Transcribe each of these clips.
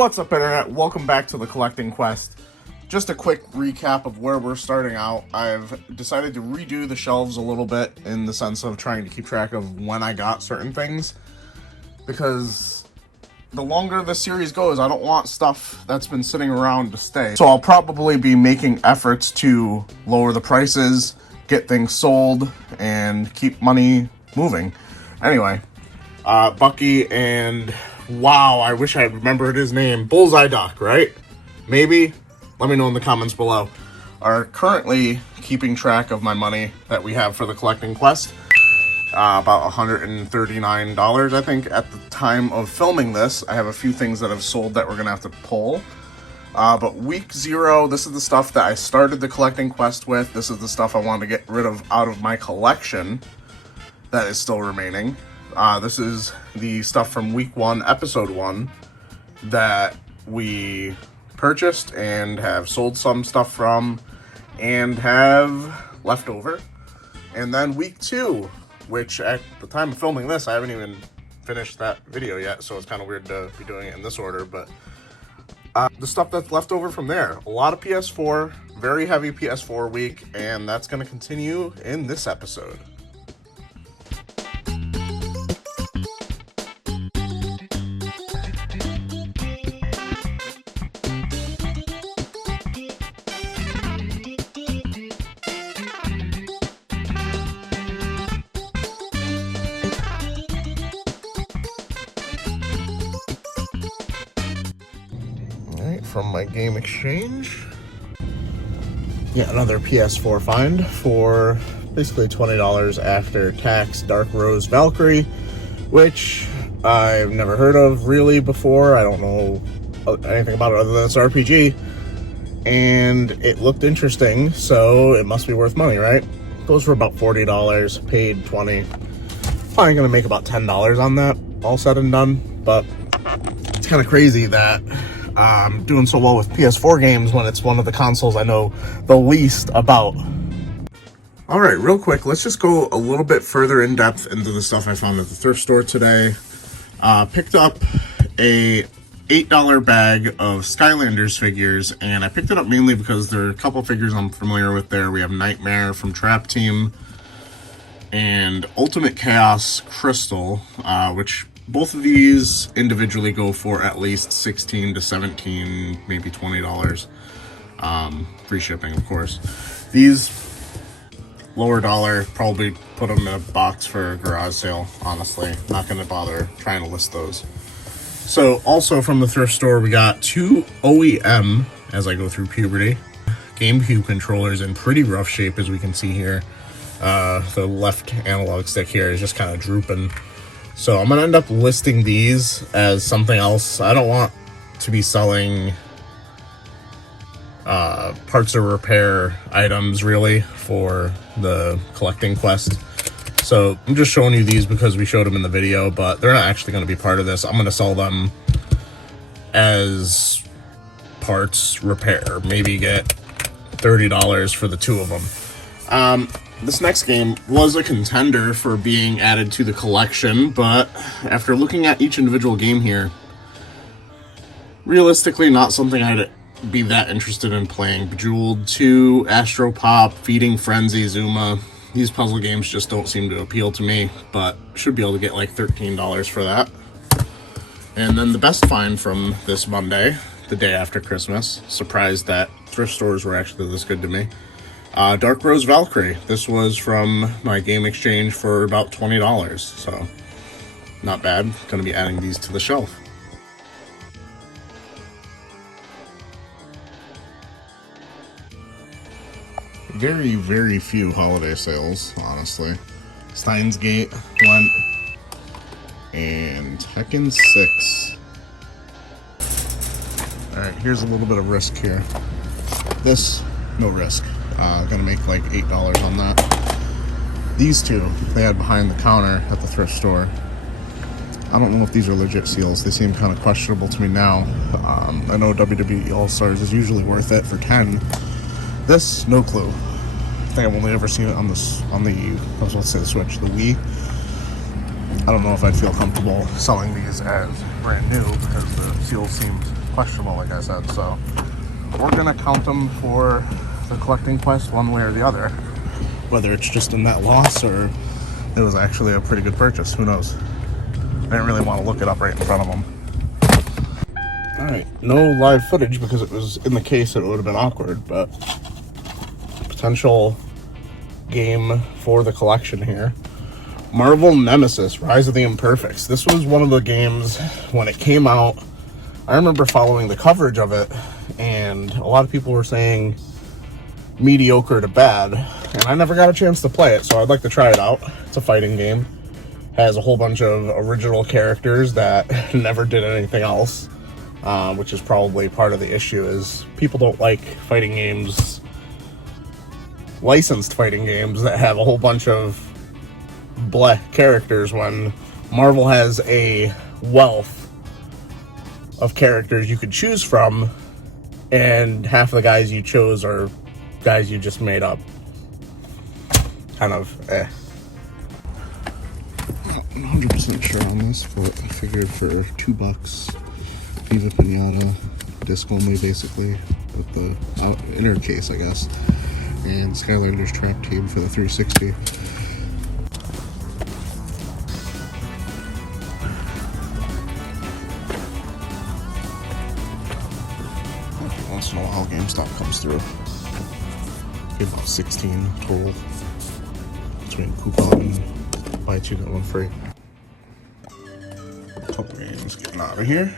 What's up, Internet? Welcome back to the Collecting Quest. Just a quick recap of where we're starting out. I've decided to redo the shelves a little bit in the sense of trying to keep track of when I got certain things, because the longer the series goes, I don't want stuff that's been sitting around to stay. So I'll probably be making efforts to lower the prices, get things sold, and keep money moving. Anyway, Bucky and... wow, I wish I remembered his name. Bullseye Duck, right? Maybe? Let me know in the comments below. Are currently keeping track of my money that we have for the Collecting Quest. About $139, I think, at the time of filming this. I have a few things that have sold that we're going to have to pull. But week 0, this is the stuff that I started the Collecting Quest with. This is the stuff I wanted to get rid of out of my collection that is still remaining. This is the stuff from week 1, episode 1, that we purchased and have sold some stuff from and have left over. And then week 2, which at the time of filming this, I haven't even finished that video yet, so it's kind of weird to be doing it in this order, but the stuff that's left over from there. A lot of PS4, very heavy PS4 week, and that's going to continue in this episode. From my game exchange, yeah, another PS4 find for basically $20 after tax. Dark Rose Valkyrie, which I've never heard of really before. I don't know anything about it other than it's RPG, and it looked interesting, so it must be worth money, right? Goes for about $40, paid $20. Probably gonna make about $10 on that, all said and done. But it's kind of crazy that doing so well with PS4 games when it's one of the consoles I know the least about. Alright, real quick, let's just go a little bit further in depth into the stuff I found at the thrift store today. Picked up a $8 bag of Skylanders figures, and I picked it up mainly because there are a couple figures I'm familiar with there. We have Nightmare from Trap Team and Ultimate Chaos Crystal, which both of these individually go for at least $16 to $17, maybe $20. Free shipping, of course. These lower dollar, probably put them in a box for a garage sale, honestly. Not going to bother trying to list those. So, also from the thrift store, we got 2 OEM, as I go through puberty, GameCube controllers in pretty rough shape, as we can see here. The left analog stick here is just kind of drooping. So I'm going to end up listing these as something else. I don't want to be selling parts or repair items, really, for the Collecting Quest. So I'm just showing you these because we showed them in the video, but they're not actually going to be part of this. I'm going to sell them as parts repair. Maybe get $30 for the 2 of them. This next game was a contender for being added to the collection, but after looking at each individual game here, realistically not something I'd be that interested in playing. Bejeweled 2, Astro Pop, Feeding Frenzy, Zuma. These puzzle games just don't seem to appeal to me, but should be able to get like $13 for that. And then the best find from this Monday, the day after Christmas, surprised that thrift stores were actually this good to me. Dark Rose Valkyrie. This was from my game exchange for about $20, so not bad. Gonna be adding these to the shelf. Very, very few holiday sales, honestly. Steins Gate went, and Tekken 6. Alright, here's a little bit of risk here. This, no risk. Gonna make like $8 on that. These 2 they had behind the counter at the thrift store. I don't know if these are legit seals. They seem kind of questionable to me now. I know WWE All-Stars is usually worth it for 10. This, no clue. I think I've only ever seen it on the I was about to say the Switch, the Wii. I don't know if I'd feel comfortable selling these as brand new because the seal seemed questionable, like I said. So we're gonna count them for the collecting quest one way or the other. Whether it's just a net loss or it was actually a pretty good purchase, who knows? I didn't really want to look it up right in front of them. Alright, no live footage because it was in the case, it would have been awkward, but potential game for the collection here. Marvel Nemesis, Rise of the Imperfects. This was one of the games when it came out. I remember following the coverage of it, and a lot of people were saying mediocre to bad, and I never got a chance to play it, so I'd like to try it out. It's a fighting game. Has a whole bunch of original characters that never did anything else, which is probably part of the issue, is people don't like fighting games, licensed fighting games, that have a whole bunch of bleh characters when Marvel has a wealth of characters you could choose from, and half of the guys you chose are guys you just made up. Kind of Not 100% sure on this, but I figured for $2, Viva Pinata, disc only basically, with the inner case, I guess, and Skylanders Trap Team for the 360. Once in a while, GameStop comes through. About 16 total between coupon and buy two get one free. Couple games getting out of here.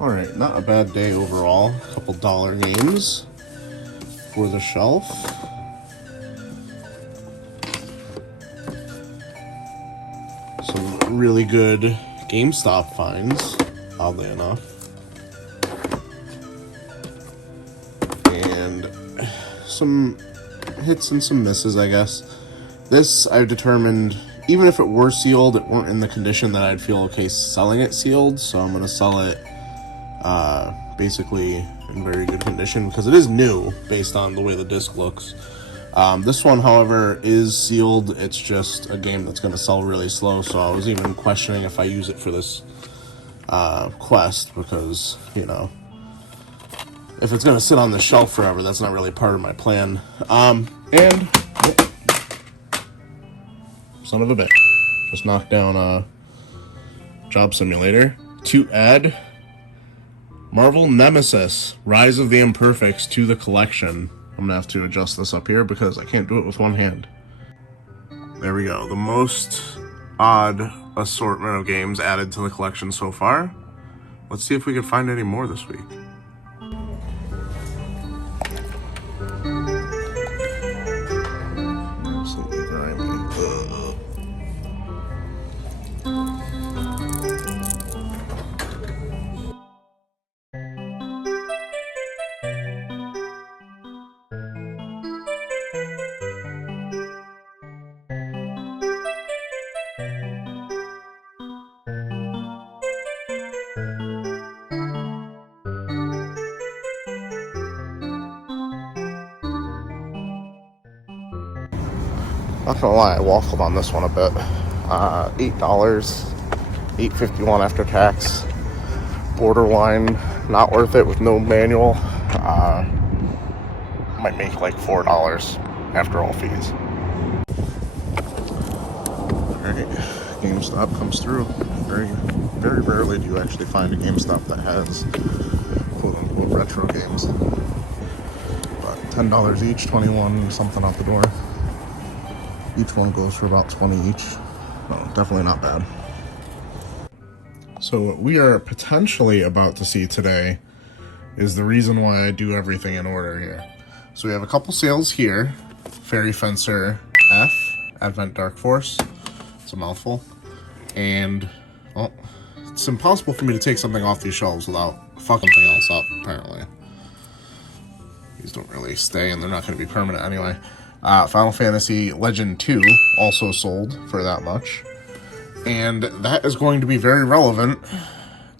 All right, not a bad day overall. A couple dollar games for the shelf. Some really good GameStop finds, oddly enough. And some hits and some misses, I guess. This, I've determined, even if it were sealed, it weren't in the condition that I'd feel okay selling it sealed, so I'm going to sell it basically in very good condition, because it is new, based on the way the disc looks. This one, however, is sealed. It's just a game that's going to sell really slow, so I was even questioning if I use it for this quest, because, you know, if it's going to sit on the shelf forever, that's not really part of my plan. And son of a bitch, just knocked down a Job Simulator to add Marvel Nemesis, Rise of the Imperfects to the collection. I'm gonna have to adjust this up here because I can't do it with one hand. There we go, the most odd assortment of games added to the collection so far. Let's see if we can find any more this week. Not gonna lie, I waffled on this one a bit. $8, $8.51 after tax. Borderline, not worth it with no manual. Might make like $4 after all fees. Alright, GameStop comes through. Very rarely do you actually find a GameStop that has quote-unquote retro games. But $10 each, 21 something out the door. Each one goes for about 20 each. Oh, definitely not bad. So what we are potentially about to see today is the reason why I do everything in order here. So we have a couple sales here. Fairy Fencer F, Advent Dark Force. It's a mouthful. And, well, it's impossible for me to take something off these shelves without fucking something else up, apparently. These don't really stay, and they're not going to be permanent anyway. Final Fantasy Legend 2 also sold for that much. And that is going to be very relevant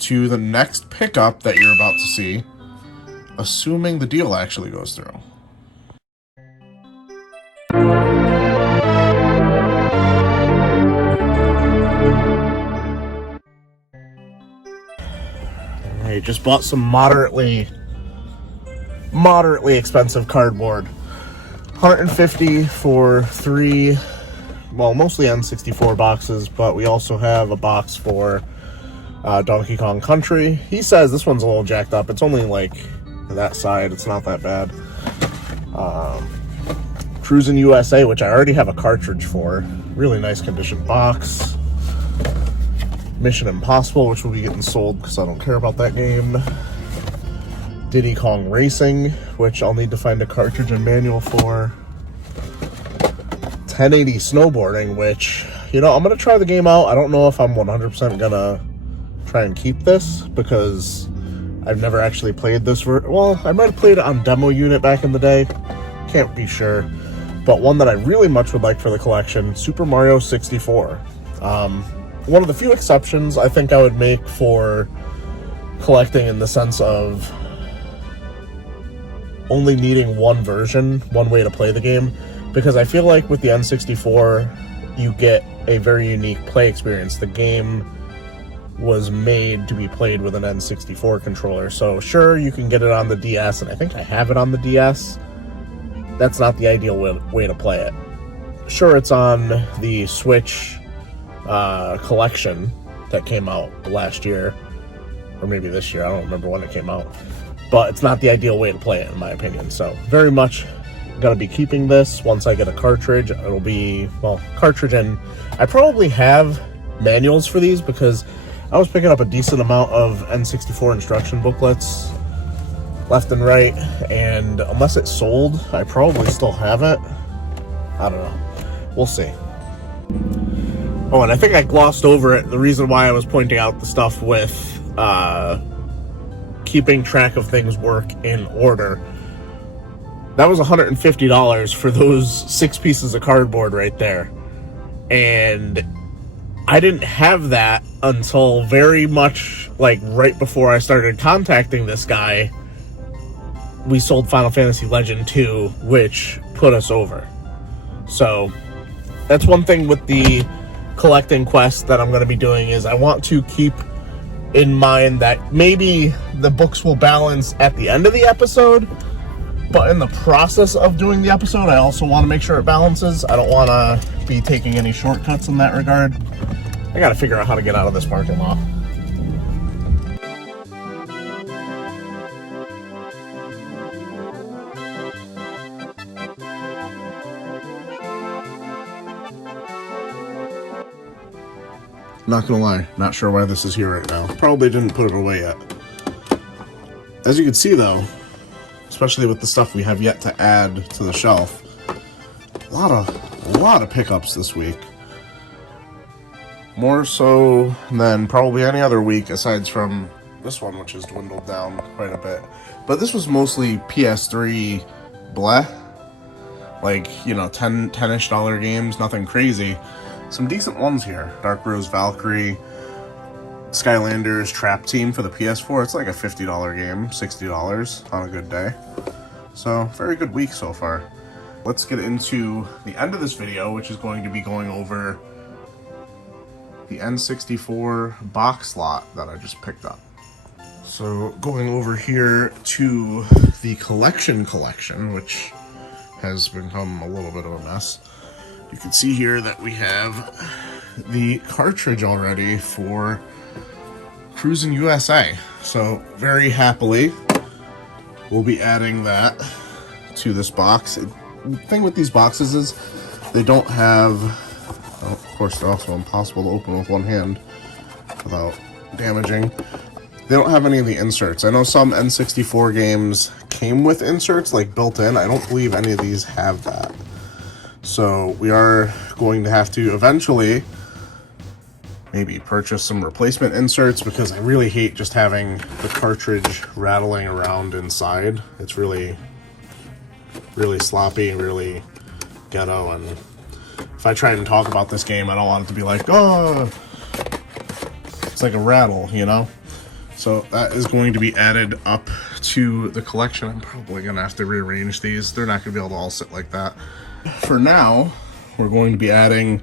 to the next pickup that you're about to see, assuming the deal actually goes through. I just bought some moderately expensive cardboard. $150 for 3, well, mostly N64 boxes, but we also have a box for Donkey Kong Country. He says this one's a little jacked up. It's only like that side. It's not that bad. Cruisin' USA, which I already have a cartridge for. Really nice condition box. Mission Impossible, which will be getting sold because I don't care about that game. Diddy Kong Racing, which I'll need to find a cartridge and manual for. 1080 Snowboarding, which, you know, I'm going to try the game out. I don't know if I'm 100% going to try and keep this because I've never actually played this. Well, I might have played it on demo unit back in the day. Can't be sure. But one that I really much would like for the collection, Super Mario 64. One of the few exceptions I think I would make for collecting in the sense of only needing one version, one way to play the game, because I feel like with the N64 you get a very unique play experience. The game was made to be played with an N64 controller, so sure, you can get it on the DS, and I think I have it on the DS. That's not the ideal way to play it. Sure, it's on the Switch collection that came out last year, or maybe this year, I don't remember when it came out, but it's not the ideal way to play it in my opinion. So very much gonna be keeping this. Once I get a cartridge, it'll be, well, cartridge, and I probably have manuals for these because I was picking up a decent amount of N64 instruction booklets left and right, and unless it's sold, I probably still have it. I don't know, we'll see. Oh, and I think I glossed over it. The reason why I was pointing out the stuff with keeping track of things work in order. That was $150 for those 6 pieces of cardboard right there. And I didn't have that until very much like right before I started contacting this guy. We sold Final Fantasy Legend 2, which put us over. So that's one thing with the collecting quest that I'm going to be doing, is I want to keep in mind that maybe the books will balance at the end of the episode, but in the process of doing the episode, I also want to make sure it balances. I don't want to be taking any shortcuts in that regard. I got to figure out how to get out of this parking lot. Not gonna lie, not sure why this is here right now. Probably didn't put it away yet. As you can see though, especially with the stuff we have yet to add to the shelf, a lot of pickups this week. More so than probably any other week aside from this one, which has dwindled down quite a bit. But this was mostly PS3 bleh. Like, you know, $10-ish games, nothing crazy. Some decent ones here. Dark Rose Valkyrie, Skylanders Trap Team for the PS4. It's like a $50 game, $60 on a good day. So, very good week so far. Let's get into the end of this video, which is going to be going over the N64 box lot that I just picked up. So, going over here to the collection, which has become a little bit of a mess. You can see here that we have the cartridge already for Cruisin' USA. So very happily, we'll be adding that to this box. The thing with these boxes is they don't have, well, of course they're also impossible to open with one hand without damaging. They don't have any of the inserts. I know some N64 games came with inserts, like built in. I don't believe any of these have that. So we are going to have to eventually maybe purchase some replacement inserts, because I really hate just having the cartridge rattling around inside. It's really sloppy, really ghetto, and if I try and talk about this game, I don't want it to be like, oh, it's like a rattle, you know? So that is going to be added up to the collection. I'm probably going to have to rearrange these. They're not going to be able to all sit like that. For now, we're going to be adding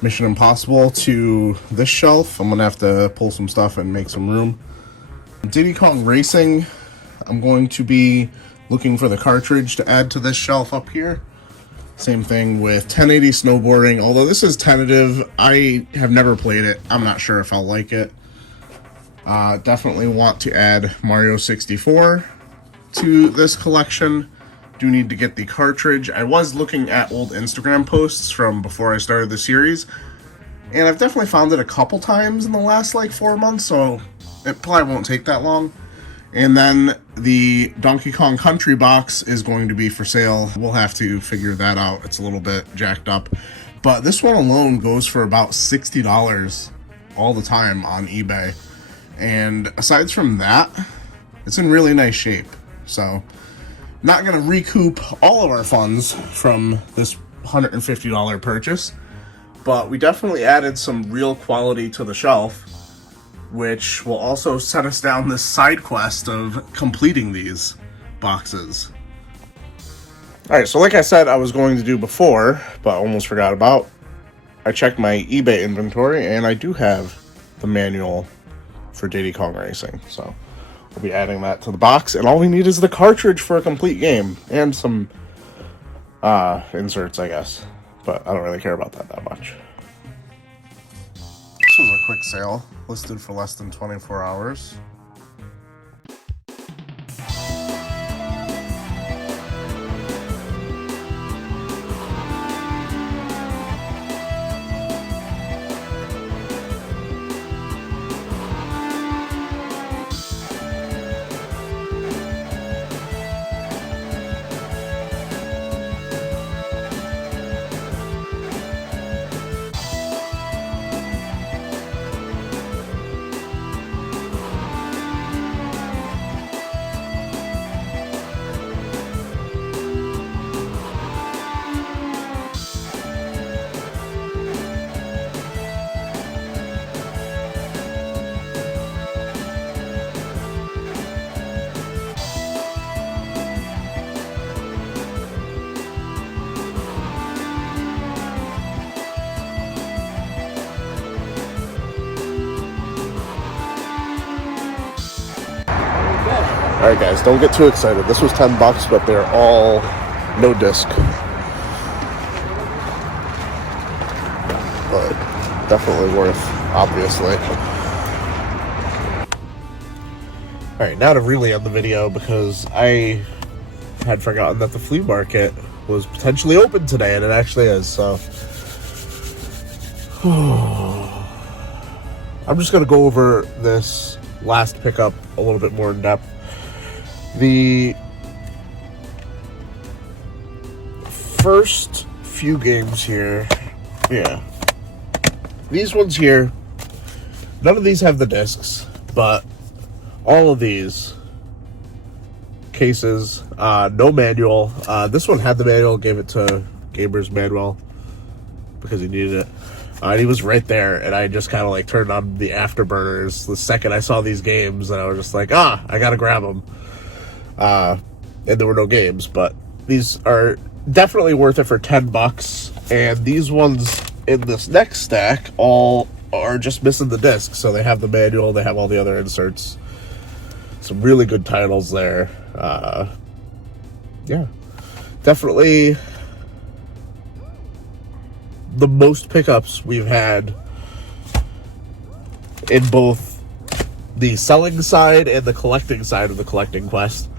Mission Impossible to this shelf. I'm going to have to pull some stuff and make some room. Diddy Kong Racing, I'm going to be looking for the cartridge to add to this shelf up here. Same thing with 1080 Snowboarding, although this is tentative. I have never played it. I'm not sure if I'll like it. Definitely want to add Mario 64 to this collection. Do need to get the cartridge. I was looking at old Instagram posts from before I started the series, and I've definitely found it a couple times in the last like 4 months, so it probably won't take that long. And then the Donkey Kong Country box is going to be for sale. We'll have to figure that out. It's a little bit jacked up. But this one alone goes for about $60 all the time on eBay. And aside from that, it's in really nice shape. So, not going to recoup all of our funds from this $150 purchase. But we definitely added some real quality to the shelf, which will also set us down this side quest of completing these boxes. Alright, so like I said I was going to do before, but almost forgot about, I checked my eBay inventory, and I do have the manual for Diddy Kong Racing. So we'll be adding that to the box, and all we need is the cartridge for a complete game, and some inserts, I guess. But I don't really care about that much. This was a quick sale, listed for less than 24 hours. Alright guys, don't get too excited. This was $10, but they're all no disc. But definitely worth, obviously. Alright, now to really end the video, because I had forgotten that the flea market was potentially open today, and it actually is, so. I'm just going to go over this last pickup a little bit more in depth. The first few games here, yeah, these ones here, none of these have the discs, but all of these cases, no manual. This one had the manual, gave it to Gamer's Manuel because he needed it. And he was right there, and I just kind of like turned on the afterburners the second I saw these games, and I was just like, I gotta grab them. And there were no games, but these are definitely worth it for $10. And these ones in this next stack all are just missing the disc, so they have the manual, they have all the other inserts. Some really good titles there. Yeah, definitely the most pickups we've had in both the selling side and the collecting side of the collecting quest.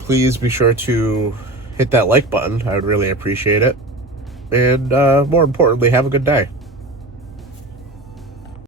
Please be sure to hit that like button. I would really appreciate it. And more importantly, have a good day.